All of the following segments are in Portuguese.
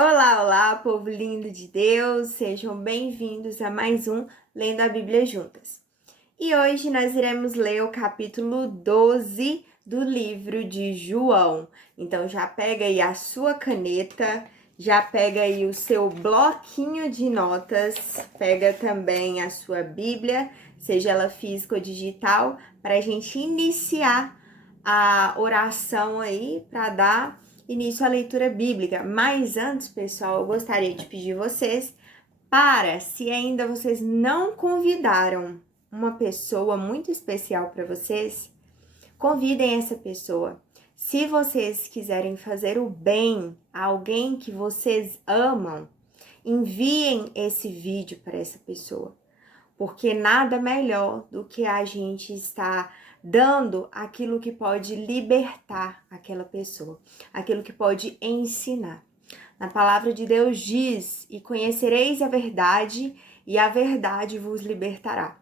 Olá, olá, povo lindo de Deus, sejam bem-vindos a mais um Lendo a Bíblia Juntas. E hoje nós iremos ler o capítulo 12 do livro de João. Então já pega aí a sua caneta, já pega aí o seu bloquinho de notas, pega também a sua Bíblia, seja ela física ou digital, para a gente iniciar a oração aí, para dar início à leitura bíblica. Mas antes, pessoal, eu gostaria de pedir vocês para, se ainda vocês não convidaram uma pessoa muito especial para vocês, convidem essa pessoa. Se vocês quiserem fazer o bem a alguém que vocês amam, enviem esse vídeo para essa pessoa, porque nada melhor do que a gente estar dando aquilo que pode libertar aquela pessoa, aquilo que pode ensinar. Na palavra de Deus diz: e conhecereis a verdade, e a verdade vos libertará.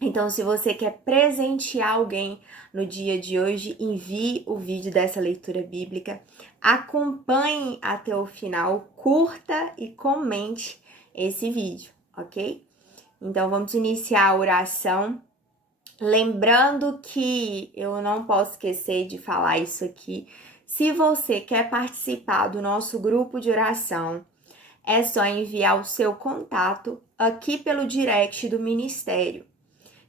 Então, se você quer presentear alguém no dia de hoje, envie o vídeo dessa leitura bíblica, acompanhe até o final, curta e comente esse vídeo, ok? Então, vamos iniciar a oração. Lembrando que eu não posso esquecer de falar isso aqui. Se você quer participar do nosso grupo de oração, é só enviar o seu contato aqui pelo direct do ministério,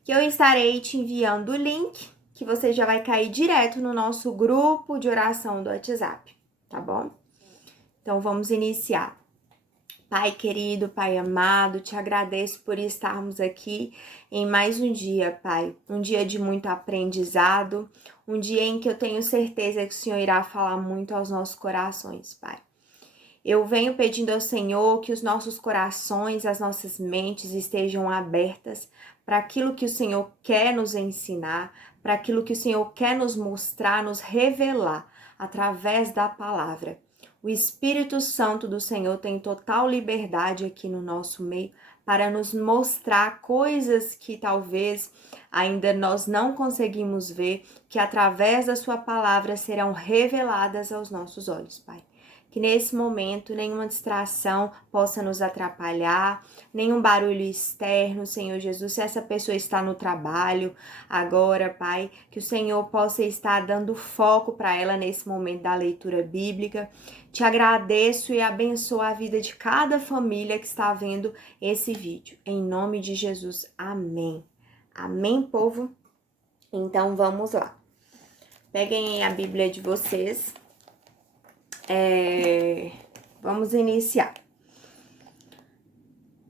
que eu estarei te enviando o link, que você já vai cair direto no nosso grupo de oração do WhatsApp, tá bom? Então, vamos iniciar. Pai querido, Pai amado, te agradeço por estarmos aqui em mais um dia, Pai. Um dia de muito aprendizado, um dia em que eu tenho certeza que o Senhor irá falar muito aos nossos corações, Pai. Eu venho pedindo ao Senhor que os nossos corações, as nossas mentes estejam abertas para aquilo que o Senhor quer nos ensinar, para aquilo que o Senhor quer nos mostrar, nos revelar através da palavra. O Espírito Santo do Senhor tem total liberdade aqui no nosso meio para nos mostrar coisas que talvez ainda nós não conseguimos ver, que através da sua palavra serão reveladas aos nossos olhos, Pai. Que nesse momento nenhuma distração possa nos atrapalhar, nenhum barulho externo, Senhor Jesus. Se essa pessoa está no trabalho agora, Pai, que o Senhor possa estar dando foco para ela nesse momento da leitura bíblica. Te agradeço e abençoo a vida de cada família que está vendo esse vídeo. Em nome de Jesus, amém. Amém, povo? Então vamos lá. Peguem a Bíblia de vocês. Vamos iniciar.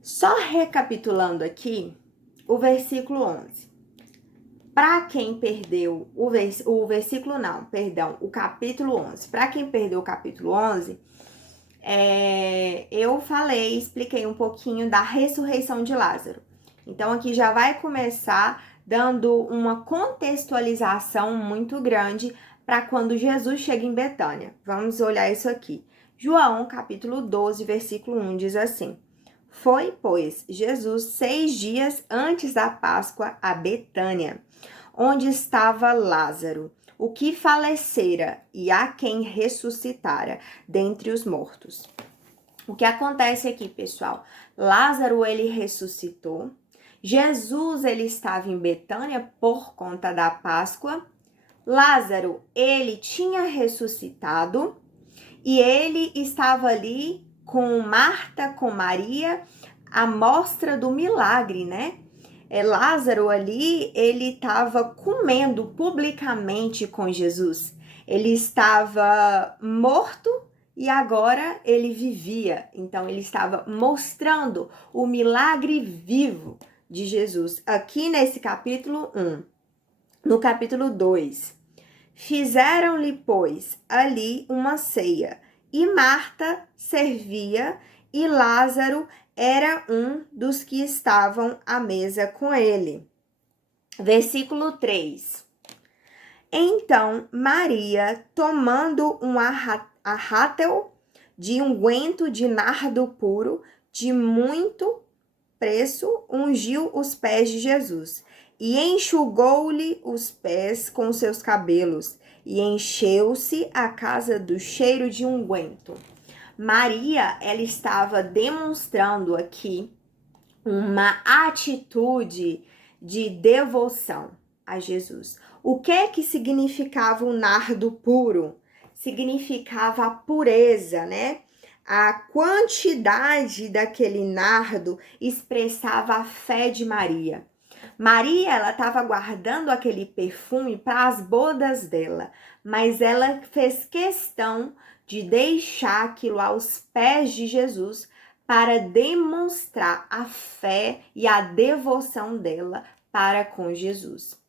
Só recapitulando aqui o versículo 11. Para quem perdeu o capítulo 11. Para quem perdeu o capítulo 11, eu expliquei um pouquinho da ressurreição de Lázaro. Então aqui já vai começar dando uma contextualização muito grande para quando Jesus chega em Betânia. Vamos olhar isso aqui. João, capítulo 12, versículo 1, diz assim: Foi, pois, Jesus 6 dias antes da Páscoa a Betânia, onde estava Lázaro, o que falecera e a quem ressuscitara dentre os mortos. O que acontece aqui, pessoal? Lázaro, ele ressuscitou. Jesus, ele estava em Betânia por conta da Páscoa. Lázaro, ele tinha ressuscitado e ele estava ali com Marta, com Maria, a mostra do milagre, né? Lázaro ali, ele estava comendo publicamente com Jesus. Ele estava morto e agora ele vivia. Então, ele estava mostrando o milagre vivo de Jesus. Aqui nesse capítulo 1. No capítulo 2, fizeram-lhe, pois, ali uma ceia, e Marta servia, e Lázaro era um dos que estavam à mesa com ele. Versículo 3. Então Maria, tomando um arrátel de unguento de nardo puro, de muito preço, ungiu os pés de Jesus e enxugou-lhe os pés com seus cabelos, e encheu-se a casa do cheiro de unguento. Maria, ela estava demonstrando aqui uma atitude de devoção a Jesus. O que significava o nardo puro? Significava a pureza, né? A quantidade daquele nardo expressava a fé de Maria. Maria, ela estava guardando aquele perfume para as bodas dela, mas ela fez questão de deixar aquilo aos pés de Jesus para demonstrar a fé e a devoção dela para com Jesus.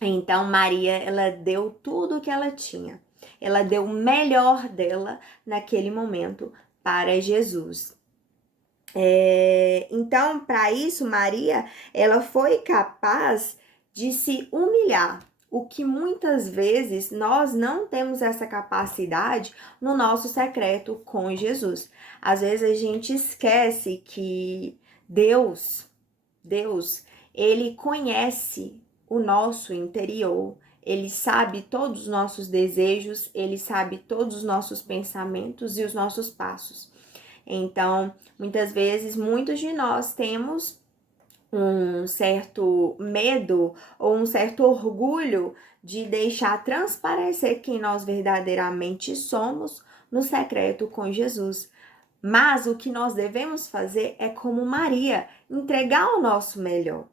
Então, Maria, ela deu tudo o que ela tinha. Ela deu o melhor dela naquele momento para Jesus. Então, para isso, Maria, ela foi capaz de se humilhar, o que muitas vezes nós não temos essa capacidade no nosso secreto com Jesus. Às vezes a gente esquece que Deus, ele conhece o nosso interior, ele sabe todos os nossos desejos, ele sabe todos os nossos pensamentos e os nossos passos. Então, muitas vezes, muitos de nós temos um certo medo ou um certo orgulho de deixar transparecer quem nós verdadeiramente somos no secreto com Jesus. Mas o que nós devemos fazer é como Maria, entregar o nosso melhor,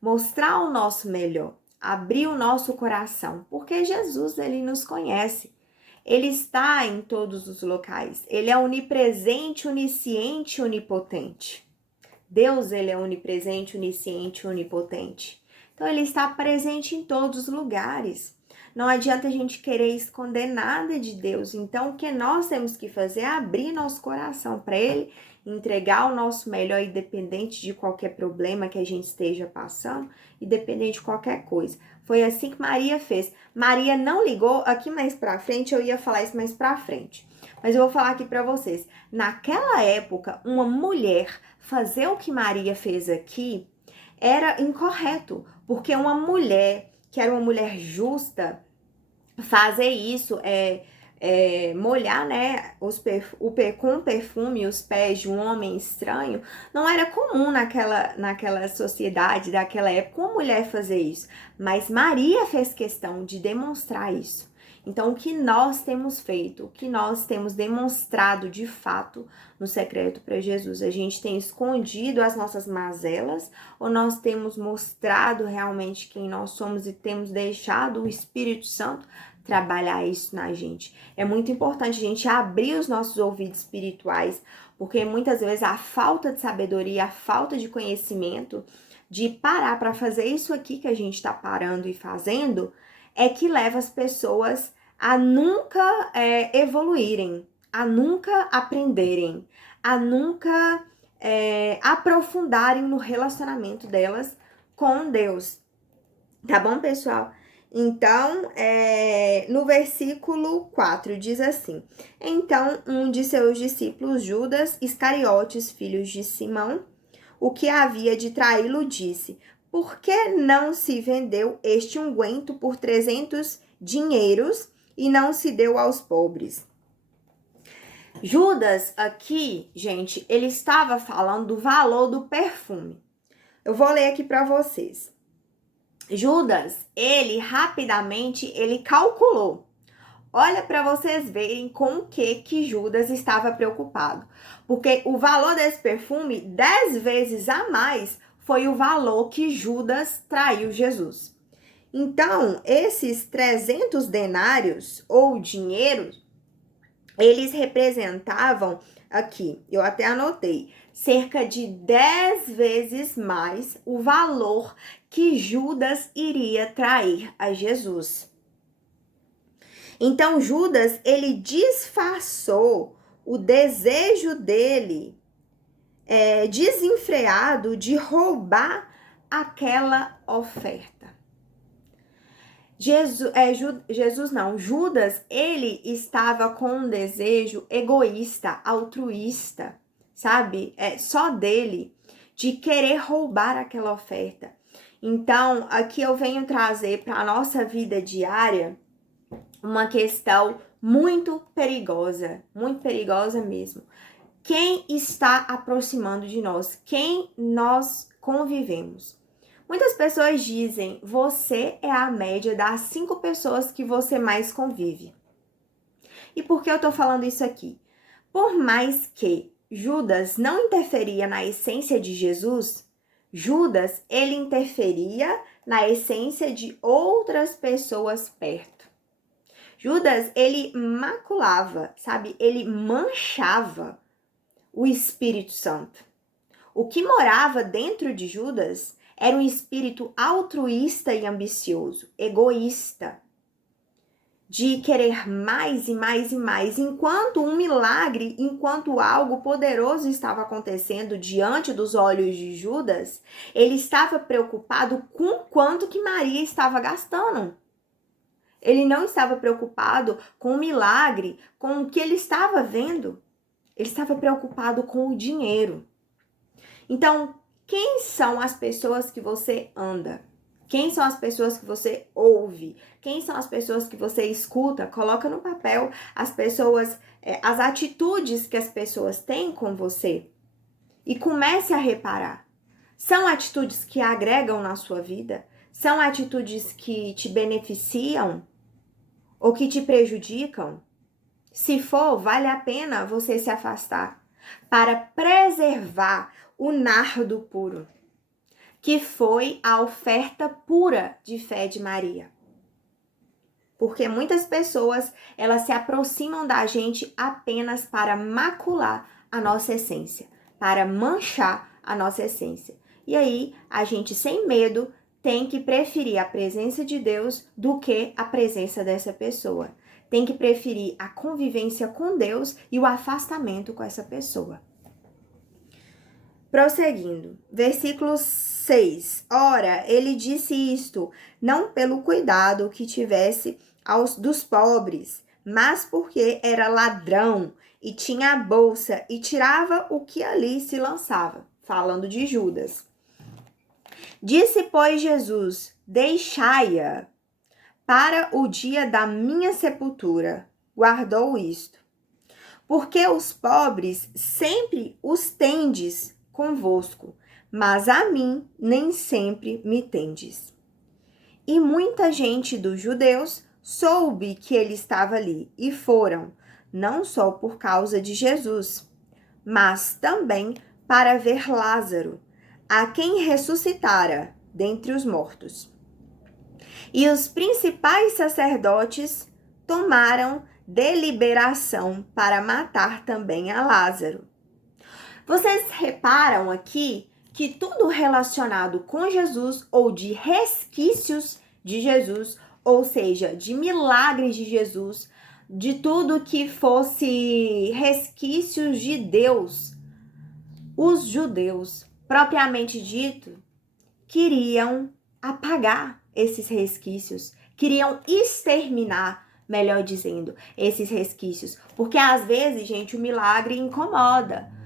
mostrar o nosso melhor, abrir o nosso coração, porque Jesus, ele nos conhece. Ele está em todos os locais. Ele é onipresente, onisciente, onipotente. Deus, ele é onipresente, onisciente, onipotente. Então, ele está presente em todos os lugares. Não adianta a gente querer esconder nada de Deus. Então, o que nós temos que fazer é abrir nosso coração para Ele, entregar o nosso melhor, independente de qualquer problema que a gente esteja passando, independente de qualquer coisa. Foi assim que Maria fez. Maria não ligou, aqui mais pra frente, eu ia falar isso mais pra frente. Mas eu vou falar aqui pra vocês. Naquela época, uma mulher fazer o que Maria fez aqui era incorreto. Porque uma mulher, que era uma mulher justa, fazer isso molhar, né, com perfume os pés de um homem estranho, não era comum naquela sociedade daquela época uma mulher fazer isso. Mas Maria fez questão de demonstrar isso. Então, o que nós temos feito, o que nós temos demonstrado de fato no secreto para Jesus? A gente tem escondido as nossas mazelas ou nós temos mostrado realmente quem nós somos e temos deixado o Espírito Santo trabalhar isso na gente? É muito importante a gente abrir os nossos ouvidos espirituais, porque muitas vezes a falta de sabedoria, a falta de conhecimento, de parar para fazer isso aqui que a gente está parando e fazendo, é que leva as pessoas a nunca evoluírem, a nunca aprenderem, a nunca aprofundarem no relacionamento delas com Deus. Tá bom, pessoal? Então, no versículo 4 diz assim: Então um de seus discípulos, Judas Iscariotes, filho de Simão, o que havia de traí-lo, disse: Por que não se vendeu este unguento por 300 dinheiros e não se deu aos pobres? Judas aqui, gente, ele estava falando do valor do perfume. Eu vou ler aqui para vocês. Judas, ele rapidamente, ele calculou. Olha para vocês verem com o que Judas estava preocupado. Porque o valor desse perfume, 10 vezes a mais, foi o valor que Judas traiu Jesus. Então, esses 300 denários ou dinheiro, eles representavam aqui, eu até anotei, cerca de 10 vezes mais o valor que Judas iria trair a Jesus. Então, Judas, ele disfarçou o desejo dele desenfreado de roubar aquela oferta. Judas, ele estava com um desejo egoísta, altruísta, sabe? Só dele, de querer roubar aquela oferta. Então, aqui eu venho trazer para a nossa vida diária uma questão muito perigosa mesmo. Quem está aproximando de nós? Quem nós convivemos? Muitas pessoas dizem, você é a média das 5 pessoas que você mais convive. E por que eu tô falando isso aqui? Por mais que Judas não interferia na essência de Jesus, Judas, ele interferia na essência de outras pessoas perto. Judas, ele maculava, sabe? Ele manchava o Espírito Santo. O que morava dentro de Judas era um espírito altruísta e ambicioso, egoísta, de querer mais e mais e mais, enquanto um milagre, enquanto algo poderoso estava acontecendo diante dos olhos de Judas, ele estava preocupado com quanto que Maria estava gastando. Ele não estava preocupado com o milagre, com o que ele estava vendo. Ele estava preocupado com o dinheiro. Então, quem são as pessoas que você anda? Quem são as pessoas que você ouve? Quem são as pessoas que você escuta? Coloca no papel as pessoas, as atitudes que as pessoas têm com você. E comece a reparar. São atitudes que agregam na sua vida? São atitudes que te beneficiam? Ou que te prejudicam? Se for, vale a pena você se afastar para preservar o nardo puro, que foi a oferta pura de fé de Maria. Porque muitas pessoas, elas se aproximam da gente apenas para macular a nossa essência, para manchar a nossa essência. E aí, a gente, sem medo, tem que preferir a presença de Deus do que a presença dessa pessoa. Tem que preferir a convivência com Deus e o afastamento com essa pessoa. Prosseguindo, versículo 6. Ora, ele disse isto, não pelo cuidado que tivesse dos pobres, mas porque era ladrão e tinha a bolsa e tirava o que ali se lançava. Falando de Judas. Disse, pois, Jesus, deixai-a para o dia da minha sepultura. Guardou isto. Porque os pobres sempre os tendes convosco, mas a mim nem sempre me tendes. E muita gente dos judeus soube que ele estava ali, e foram, não só por causa de Jesus, mas também para ver Lázaro, a quem ressuscitara dentre os mortos. E os principais sacerdotes tomaram deliberação para matar também a Lázaro. Vocês reparam aqui que tudo relacionado com Jesus ou de resquícios de Jesus, ou seja, de milagres de Jesus, de tudo que fosse resquícios de Deus, os judeus, propriamente dito, queriam apagar esses resquícios, queriam exterminar, melhor dizendo, esses resquícios, porque às vezes, gente, o milagre incomoda.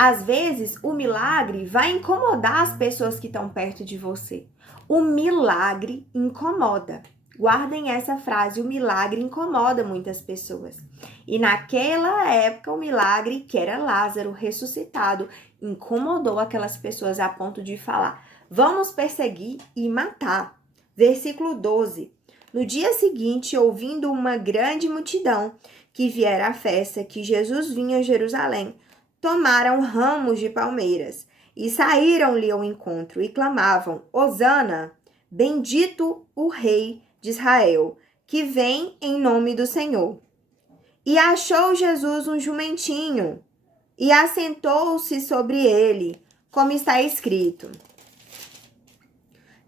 Às vezes, o milagre vai incomodar as pessoas que estão perto de você. O milagre incomoda. Guardem essa frase, o milagre incomoda muitas pessoas. E naquela época, o milagre, que era Lázaro ressuscitado, incomodou aquelas pessoas a ponto de falar: vamos perseguir e matar. Versículo 12. No dia seguinte, ouvindo uma grande multidão que viera à festa, que Jesus vinha a Jerusalém, tomaram ramos de palmeiras e saíram-lhe ao encontro e clamavam: Hosana, bendito o rei de Israel, que vem em nome do Senhor. E achou Jesus um jumentinho e assentou-se sobre ele, como está escrito: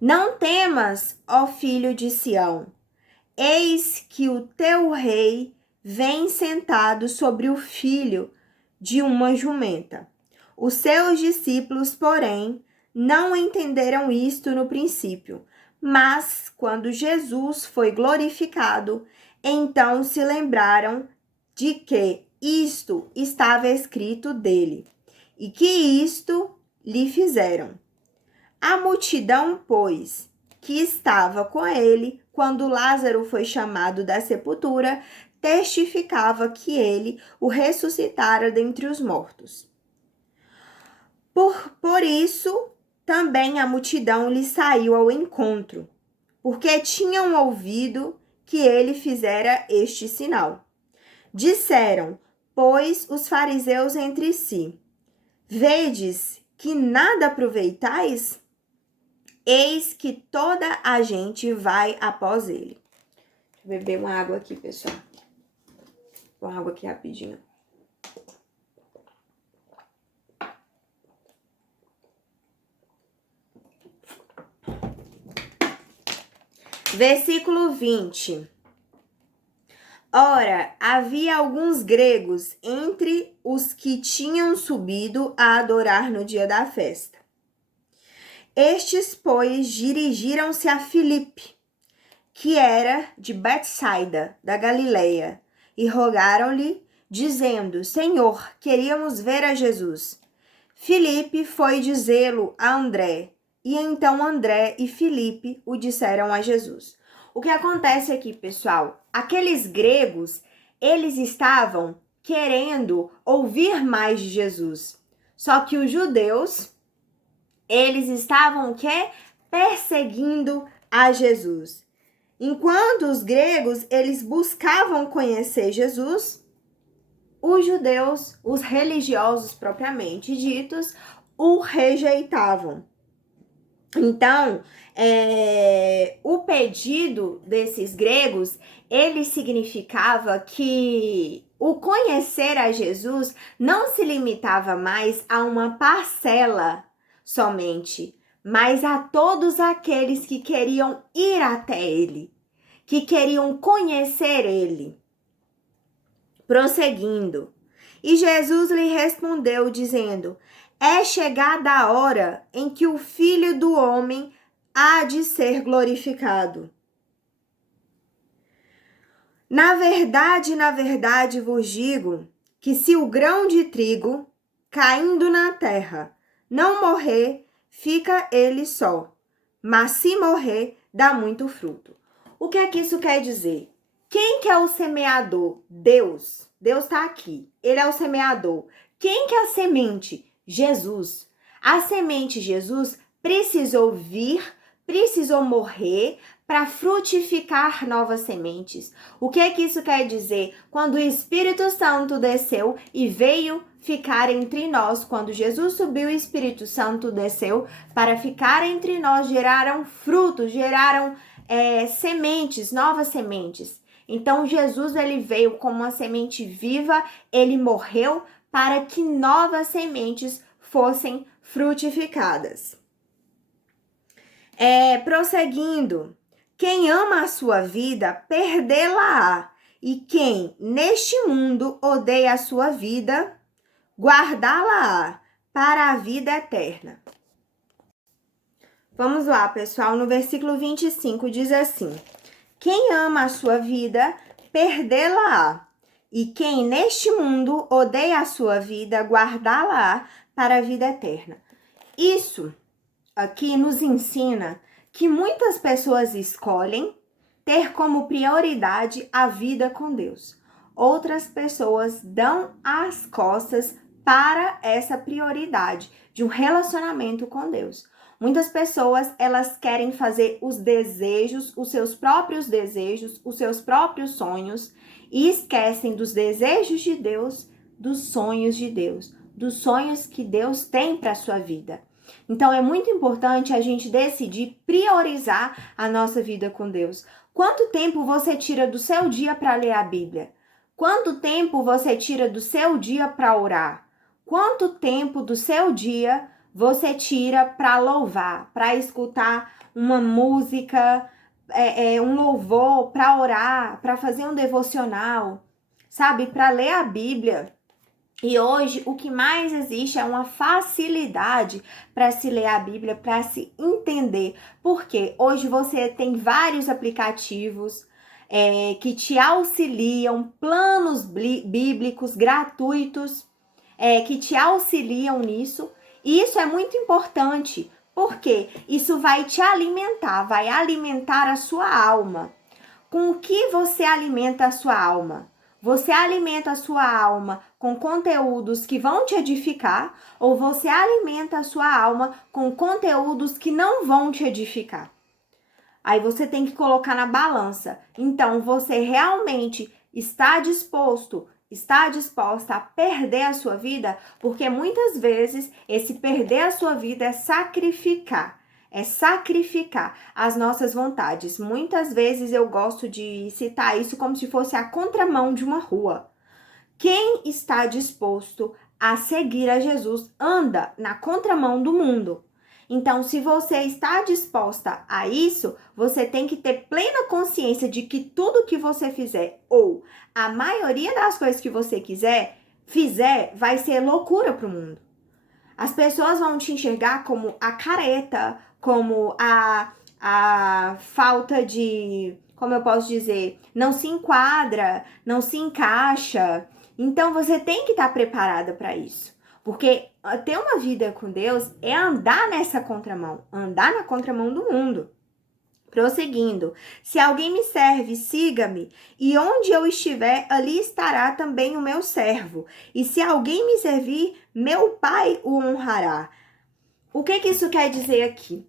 Não temas, ó filho de Sião, eis que o teu rei vem sentado sobre o filho de uma jumenta. Os seus discípulos, porém, não entenderam isto no princípio, mas quando Jesus foi glorificado, então se lembraram de que isto estava escrito dele, e que isto lhe fizeram. A multidão, pois, que estava com ele quando Lázaro foi chamado da sepultura, testificava que ele o ressuscitara dentre os mortos. Por isso, também a multidão lhe saiu ao encontro, porque tinham ouvido que ele fizera este sinal. Disseram, pois, os fariseus entre si: vedes que nada aproveitais? Eis que toda a gente vai após ele. Vou beber uma água aqui, pessoal. Uma água aqui rapidinho. Versículo 20. Ora, havia alguns gregos entre os que tinham subido a adorar no dia da festa. Estes, pois, dirigiram-se a Filipe, que era de Betsaida, da Galileia, e rogaram-lhe, dizendo: Senhor, queríamos ver a Jesus. Filipe foi dizê-lo a André, e então André e Filipe o disseram a Jesus. O que acontece aqui, pessoal? Aqueles gregos, eles estavam querendo ouvir mais de Jesus. Só que os judeus, eles estavam o quê? Perseguindo a Jesus. Enquanto os gregos, eles buscavam conhecer Jesus, os judeus, os religiosos propriamente ditos, o rejeitavam. Então, o pedido desses gregos, ele significava que o conhecer a Jesus não se limitava mais a uma parcela somente, mas a todos aqueles que queriam ir até ele, que queriam conhecer ele. Prosseguindo, e Jesus lhe respondeu, dizendo: é chegada a hora em que o Filho do Homem há de ser glorificado. Na verdade vos digo que se o grão de trigo, caindo na terra, não morrer, fica ele só, mas se morrer, dá muito fruto. O que é que isso quer dizer? Quem que é o semeador? Deus. Deus está aqui. Ele é o semeador. Quem que é a semente? Jesus. A semente Jesus precisou vir, precisou morrer para frutificar novas sementes. O que é que isso quer dizer? Quando o Espírito Santo desceu e veio ficar entre nós, quando Jesus subiu, o Espírito Santo desceu para ficar entre nós, geraram frutos, geraram sementes, novas sementes. Então, Jesus, ele veio como uma semente viva, ele morreu para que novas sementes fossem frutificadas. Prosseguindo, quem ama a sua vida, perdê-la-á, e quem neste mundo odeia a sua vida, guardá-la-á para a vida eterna. Vamos lá, pessoal, no versículo 25 diz assim: quem ama a sua vida, perdê-la-á, e quem neste mundo odeia a sua vida, guardá-la-á para a vida eterna. Isso aqui nos ensina que muitas pessoas escolhem ter como prioridade a vida com Deus. Outras pessoas dão as costas para essa prioridade de um relacionamento com Deus. Muitas pessoas, elas querem fazer os desejos, os seus próprios desejos, os seus próprios sonhos e esquecem dos desejos de Deus, dos sonhos de Deus, dos sonhos que Deus tem para a sua vida. Então, é muito importante a gente decidir priorizar a nossa vida com Deus. Quanto tempo você tira do seu dia para ler a Bíblia? Quanto tempo você tira do seu dia para orar? Quanto tempo do seu dia você tira para louvar, para escutar uma música, um louvor, para orar, para fazer um devocional, sabe? Para ler a Bíblia. E hoje o que mais existe é uma facilidade para se ler a Bíblia, para se entender. Porque hoje você tem vários aplicativos que te auxiliam, planos bíblicos gratuitos que te auxiliam nisso. E isso é muito importante. Porque isso vai te alimentar, vai alimentar a sua alma. Com o que você alimenta a sua alma? Você alimenta a sua alma com conteúdos que vão te edificar ou você alimenta a sua alma com conteúdos que não vão te edificar? Aí você tem que colocar na balança. Então, você realmente está disposta a perder a sua vida? Porque muitas vezes esse perder a sua vida é sacrificar as nossas vontades. Muitas vezes eu gosto de citar isso como se fosse a contramão de uma rua. Quem está disposto a seguir a Jesus anda na contramão do mundo. Então, se você está disposta a isso, você tem que ter plena consciência de que tudo que você fizer, ou a maioria das coisas que você fizer, vai ser loucura para o mundo. As pessoas vão te enxergar como a careta, como a falta de, como eu posso dizer, não se enquadra, não se encaixa. Então, você tem que estar preparada para isso. Porque ter uma vida com Deus é andar nessa contramão, andar na contramão do mundo. Prosseguindo, se alguém me serve, siga-me, e onde eu estiver, ali estará também o meu servo. E se alguém me servir, meu Pai o honrará. O que isso quer dizer aqui?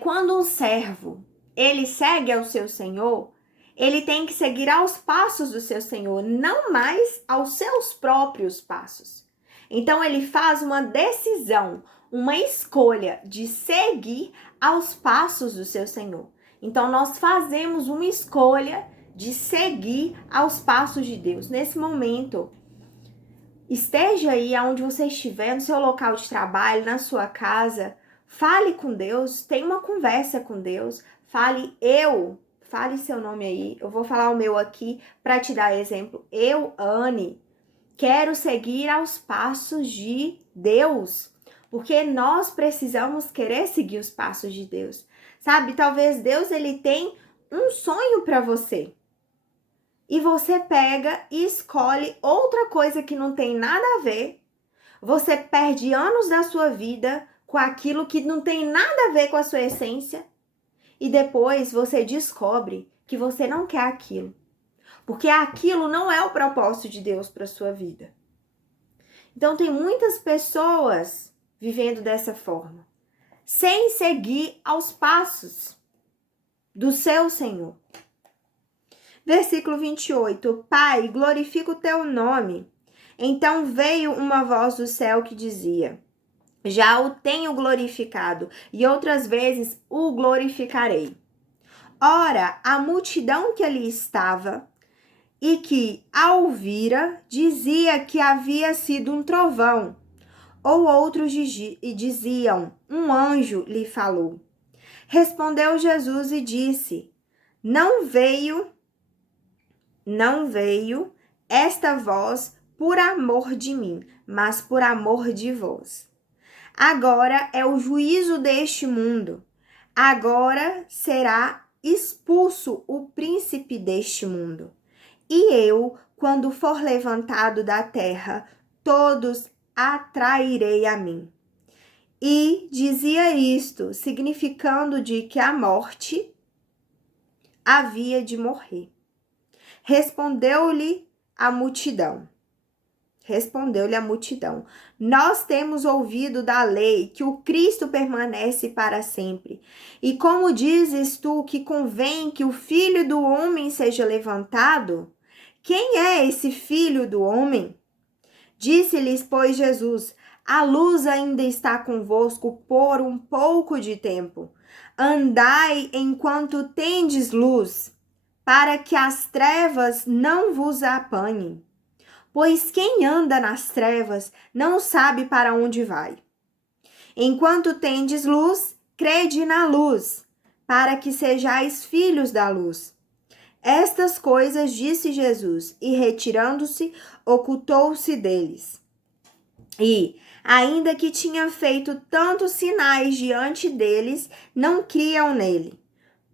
Quando um servo, ele segue ao seu senhor, ele tem que seguir aos passos do seu senhor, não mais aos seus próprios passos. Então, ele faz uma decisão, uma escolha de seguir aos passos do seu Senhor. Então, nós fazemos uma escolha de seguir aos passos de Deus. Nesse momento, esteja aí onde você estiver, no seu local de trabalho, na sua casa, fale com Deus, tenha uma conversa com Deus, fale seu nome aí, eu vou falar o meu aqui para te dar exemplo. Eu, Anne, quero seguir aos passos de Deus, porque nós precisamos querer seguir os passos de Deus. Sabe, talvez Deus ele tem um sonho para você. E você pega e escolhe outra coisa que não tem nada a ver. Você perde anos da sua vida com aquilo que não tem nada a ver com a sua essência. E depois você descobre que você não quer aquilo. Porque aquilo não é o propósito de Deus para a sua vida. Então, tem muitas pessoas vivendo dessa forma, sem seguir aos passos do seu Senhor. Versículo 28. Pai, glorifica o teu nome. Então veio uma voz do céu que dizia: já o tenho glorificado, e outras vezes o glorificarei. Ora, a multidão que ali estava e que, ao vira, dizia que havia sido um trovão, ou outros diziam, um anjo lhe falou. Respondeu Jesus e disse, não veio esta voz por amor de mim, mas por amor de vós. Agora é o juízo deste mundo. Agora será expulso o príncipe deste mundo. E eu, quando for levantado da terra, todos atrairei a mim. E dizia isto, significando de que a morte havia de morrer. Respondeu-lhe a multidão. Nós temos ouvido da lei que o Cristo permanece para sempre. E como dizes tu que convém que o Filho do Homem seja levantado? Quem é esse Filho do Homem? Disse-lhes, pois, Jesus, a luz ainda está convosco por um pouco de tempo. Andai enquanto tendes luz, para que as trevas não vos apanhem. Pois quem anda nas trevas não sabe para onde vai. Enquanto tendes luz, crede na luz, para que sejais filhos da luz. Estas coisas disse Jesus, e retirando-se, ocultou-se deles. E, ainda que tinha feito tantos sinais diante deles, não criam nele,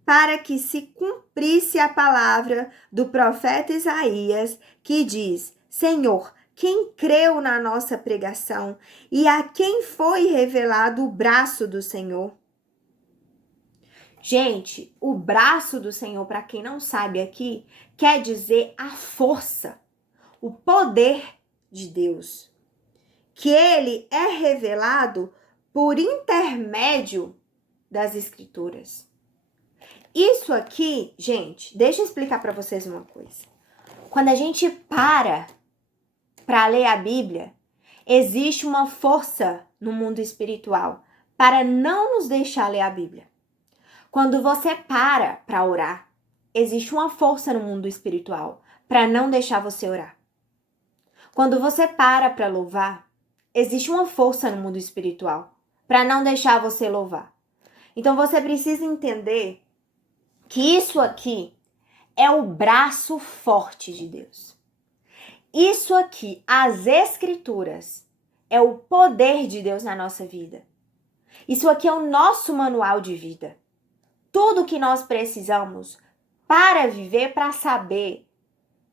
para que se cumprisse a palavra do profeta Isaías, que diz, Senhor, quem creu na nossa pregação e a quem foi revelado o braço do Senhor. Gente, o braço do Senhor, para quem não sabe aqui, quer dizer a força, o poder de Deus, que ele é revelado por intermédio das Escrituras. Isso aqui, gente, deixa eu explicar para vocês uma coisa. Quando a gente para ler a Bíblia, existe uma força no mundo espiritual para não nos deixar ler a Bíblia. Quando você para orar, existe uma força no mundo espiritual para não deixar você orar. Quando você para louvar, existe uma força no mundo espiritual para não deixar você louvar. Então você precisa entender que isso aqui é o braço forte de Deus. Isso aqui, as Escrituras, é o poder de Deus na nossa vida. Isso aqui é o nosso manual de vida. Tudo que nós precisamos para viver, para saber,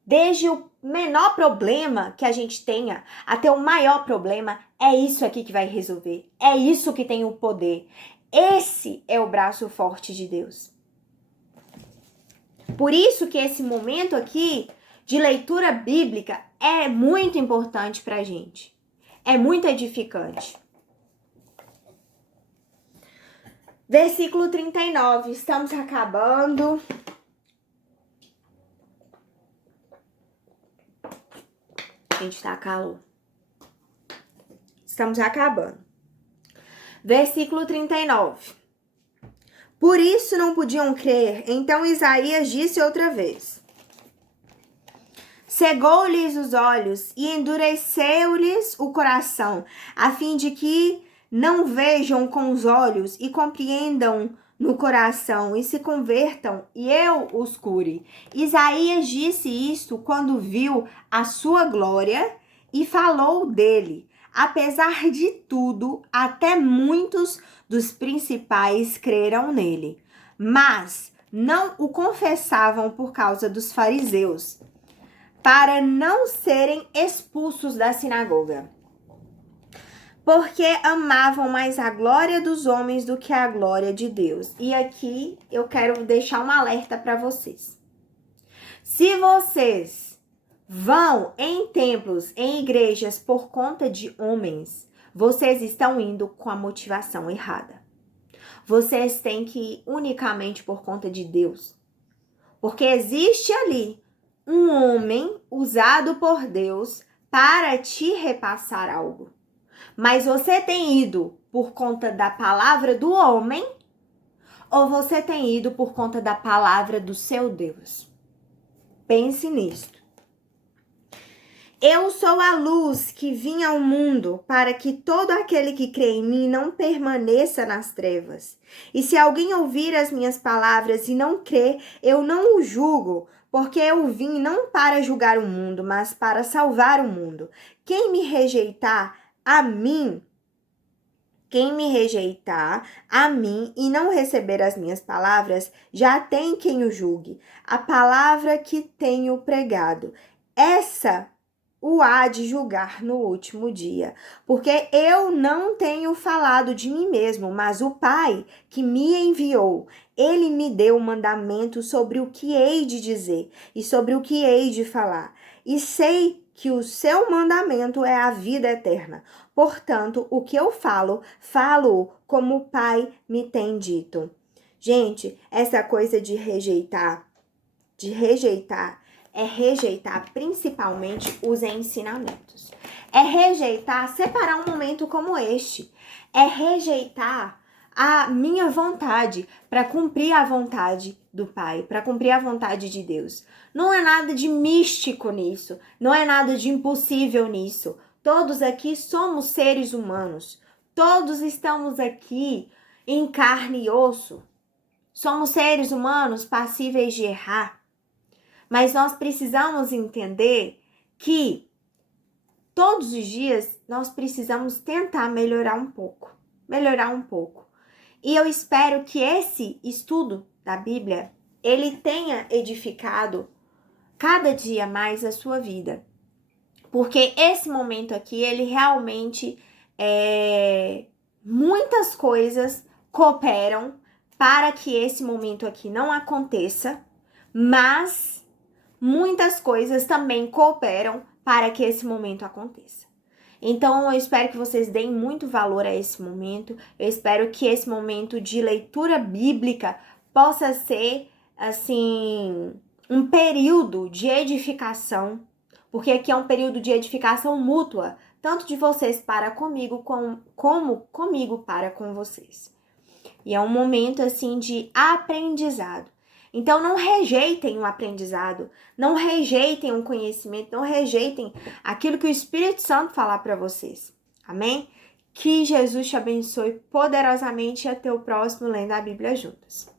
desde o menor problema que a gente tenha até o maior problema, é isso aqui que vai resolver. É isso que tem o poder. Esse é o braço forte de Deus. Por isso que esse momento aqui de leitura bíblica é muito importante para a gente. É muito edificante. Versículo 39, estamos acabando. Gente, tá calor. Estamos acabando. Versículo 39. Por isso não podiam crer, então Isaías disse outra vez: cegou-lhes os olhos e endureceu-lhes o coração, a fim de que não vejam com os olhos e compreendam no coração e se convertam e eu os cure. Isaías disse isto quando viu a sua glória e falou dele. Apesar de tudo, até muitos dos principais creram nele, mas não o confessavam por causa dos fariseus, para não serem expulsos da sinagoga, porque amavam mais a glória dos homens do que a glória de Deus. E aqui eu quero deixar um alerta para vocês. Se vocês vão em templos, em igrejas por conta de homens, vocês estão indo com a motivação errada. Vocês têm que ir unicamente por conta de Deus. Porque existe ali um homem usado por Deus para te repassar algo. Mas você tem ido por conta da palavra do homem ou você tem ido por conta da palavra do seu Deus? Pense nisto. Eu sou a luz que vim ao mundo para que todo aquele que crê em mim não permaneça nas trevas. E se alguém ouvir as minhas palavras e não crer, eu não o julgo, porque eu vim não para julgar o mundo, mas para salvar o mundo. Quem me rejeitar a mim e não receber as minhas palavras, já tem quem o julgue. A palavra que tenho pregado, essa o há de julgar no último dia, porque eu não tenho falado de mim mesmo, mas o Pai que me enviou, ele me deu um mandamento sobre o que hei de dizer e sobre o que hei de falar. E sei que o seu mandamento é a vida eterna. Portanto, o que eu falo como o Pai me tem dito. Gente, essa coisa de rejeitar é rejeitar principalmente os ensinamentos. É rejeitar, separar um momento como este. É rejeitar a minha vontade para cumprir a vontade do Pai, para cumprir a vontade de Deus. Não é nada de místico nisso, não é nada de impossível nisso. Todos aqui somos seres humanos. Todos estamos aqui em carne e osso. Somos seres humanos passíveis de errar. Mas nós precisamos entender que todos os dias nós precisamos tentar melhorar um pouco. E eu espero que esse estudo da Bíblia, ele tenha edificado cada dia mais a sua vida. Porque esse momento aqui, ele realmente muitas coisas cooperam para que esse momento aqui não aconteça, mas muitas coisas também cooperam para que esse momento aconteça. Então, eu espero que vocês deem muito valor a esse momento. Eu espero que esse momento de leitura bíblica possa ser, assim, um período de edificação, porque aqui é um período de edificação mútua, tanto de vocês para comigo, como comigo para com vocês. E é um momento, assim, de aprendizado. Então, não rejeitem o aprendizado, não rejeitem o conhecimento, não rejeitem aquilo que o Espírito Santo falar para vocês. Amém? Que Jesus te abençoe poderosamente e até o próximo Lendo a Bíblia Juntas.